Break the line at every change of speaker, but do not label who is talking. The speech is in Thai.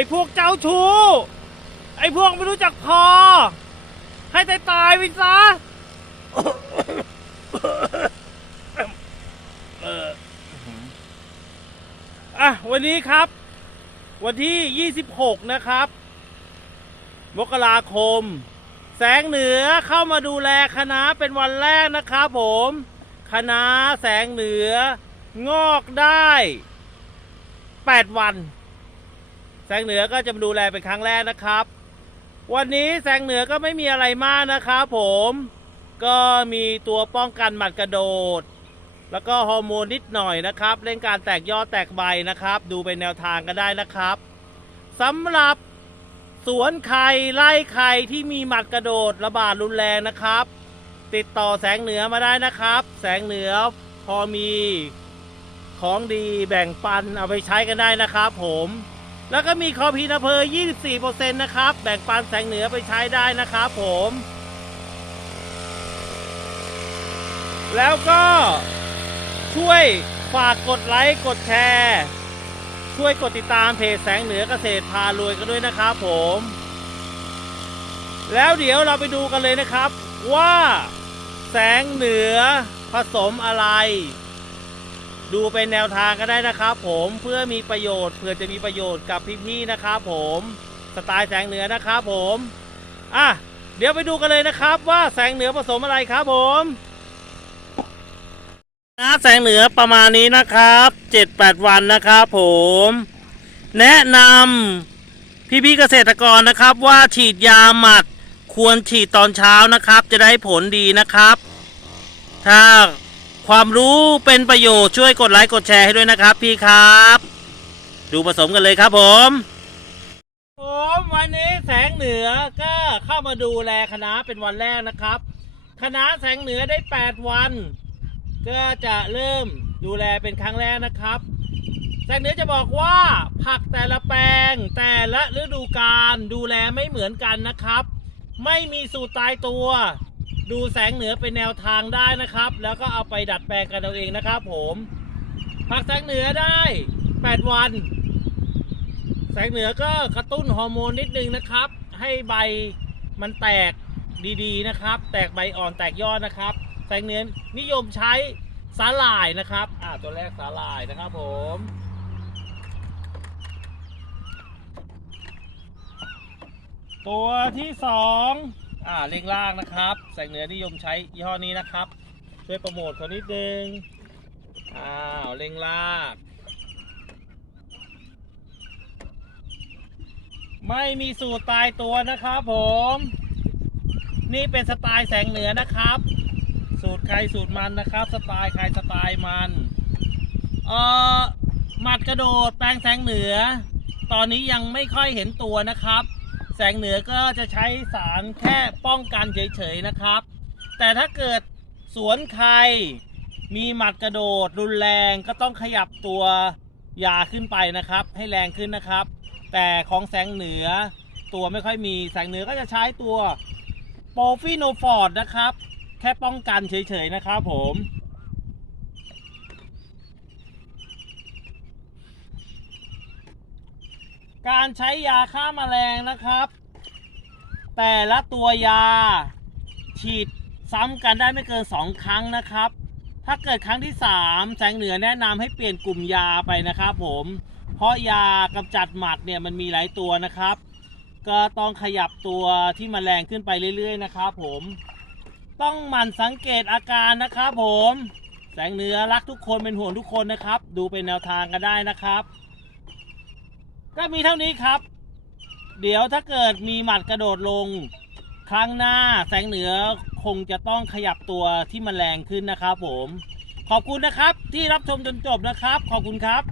อ้พวกเจ้าชู้ ไอ้พวกไม่รู้จักพอ ให้ตายตายๆไปซะเอออะวันนี้ครับ วันที่ 26 นะครับ มกราคม แสงเหนือเข้ามาดูแลคณะเป็นวันแรกนะครับผมคณะแสงเหนืองอกได้ 8 วัน แสงเหนือก็จะมาดูแลเป็นครั้งแรกนะครับ วันนี้แสงเหนือก็ไม่มีอะไรมากนะครับผมก็มีตัวป้องกันหมัดกระโดด แล้วก็ฮอร์โมนนิดหน่อยนะครับ เล่นการแตกยอดแตกใบนะครับ ดูเป็นแนวทางก็ได้นะครับสำหรับสวนไข่ไล่ไข่ที่มีหมัดกระโดดระบาดรุนแรงนะครับ ติดต่อแสงเหนือมาได้นะครับ แสงเหนือพอมีของดีแบ่งปันเอาไปใช้กันได้นะครับผม แล้วก็มีคอพีนาเพอร์24%นะครับ แบ่งปันแสงเหนือไปใช้ได้นะครับผม แล้วก็ช่วยฝากกดไลค์กดแชร์ ช่วยกดติดตามเพจแสงเหนือเกษตรพารวยกันด้วยนะครับผม แล้วเดี๋ยวเราไปดูกันเลยนะครับว่าแสงเหนือผสมอะไร ดูเป็นแนวทางก็ได้นะครับผมเพื่อมีประโยชน์เพื่อจะมีประโยชน์กับพี่ๆนะครับผมสไตล์แสงเหนือนะครับผมอะเดี๋ยวไปดูกันเลยนะครับว่าแสงเหนือผสมอะไรครับผมนะแสงเหนือประมาณนี้นะครับ7-8วันนะครับผมแนะนำพี่ๆเกษตรกรนะครับว่าฉีดยาหมัดควรฉีดตอนเช้านะครับ จะได้ผลดีนะครับ ถ้า ความรู้เป็นประโยชน์ช่วยกดไลค์กดแชร์ให้ด้วยนะครับ พี่ครับ ดูผสมกันเลยครับผม ผมวันนี้แสงเหนือก็เข้ามาดูแลคณะเป็นวันแรกนะครับคณะแสงเหนือได้ 8 วัน ก็จะเริ่มดูแลเป็นครั้งแรกนะครับแสงเหนือจะบอกว่าผักแต่ละแปลงแต่ละฤดูกาลดูแลไม่เหมือนกันนะครับ ไม่มีสูตรตายตัว ดูแสงเหนือเป็นแนวทางได้นะครับ แล้วก็เอาไปดัดแปลงกันเอาเองนะครับ ผมผักแสงเหนือได้ 8 วัน แสงเหนือก็กระตุ้นฮอร์โมนนิดนึงนะครับ ให้ใบมันแตกดีๆนะครับ แตกใบอ่อนแตกยอดนะครับ แสงเหนือนิยมใช้สาหร่ายนะครับ อ่าตัวแรกสาหร่ายนะครับ ผมตัวที่สอง อ่าเร่งล่างนะครับ แสงเหนือนิยมใช้ยี่ห้อนี้นะครับ ช่วยโปรโมทเขานิดนึงอ้าวเร่งลาก ไม่มีสูตรตายตัวนะครับผม นี่เป็นสไตล์แสงเหนือนะครับ สูตรใครสูตรมันนะครับ สไตล์ใครสไตล์มันเอ่อหมัดกระโดดแปลงแสงเหนือ ตอนนี้ยังไม่ค่อยเห็นตัวนะครับ แสงเหนือก็จะใช้สารแค่ป้องกันเฉยๆนะครับ แต่ถ้าเกิดสวนใครมีหมัดกระโดดรุนแรงก็ต้องขยับตัวยาขึ้นไปนะครับ ให้แรงขึ้นนะครับ แต่ของแสงเหนือตัวไม่ค่อยมีแสงเหนือก็จะใช้ตัวโปรฟีโนฟอร์ดนะครับ แค่ป้องกันเฉยๆนะครับผม การใช้ยาฆ่าแมลงนะครับ แต่ละตัวยาฉีดซ้ำกันได้ไม่เกิน 2 ครั้งนะครับ ถ้าเกิดครั้งที่ 3 แสงเหนือแนะนำให้เปลี่ยนกลุ่มยาไปนะครับผม เพราะยากำจัดหมัดเนี่ยมันมีหลายตัวนะครับ ก็ต้องขยับตัวที่มแมลงขึ้นไปเรื่อย ๆ นะครับผมต้องหมั่นสังเกตอาการนะครับผม แสงเหนือรักทุกคนเป็นห่วงทุกคนนะครับ ดูเป็นแนวทางกันได้นะครับ ก็มีเท่านี้ครับ เดี๋ยวถ้าเกิดมีหมัดกระโดดลง ครั้งหน้าแสงเหนือคงจะต้องขยับตัวที่มันแรงขึ้นนะครับผม ขอบคุณนะครับที่รับชมจนจบนะครับ ขอบคุณครับ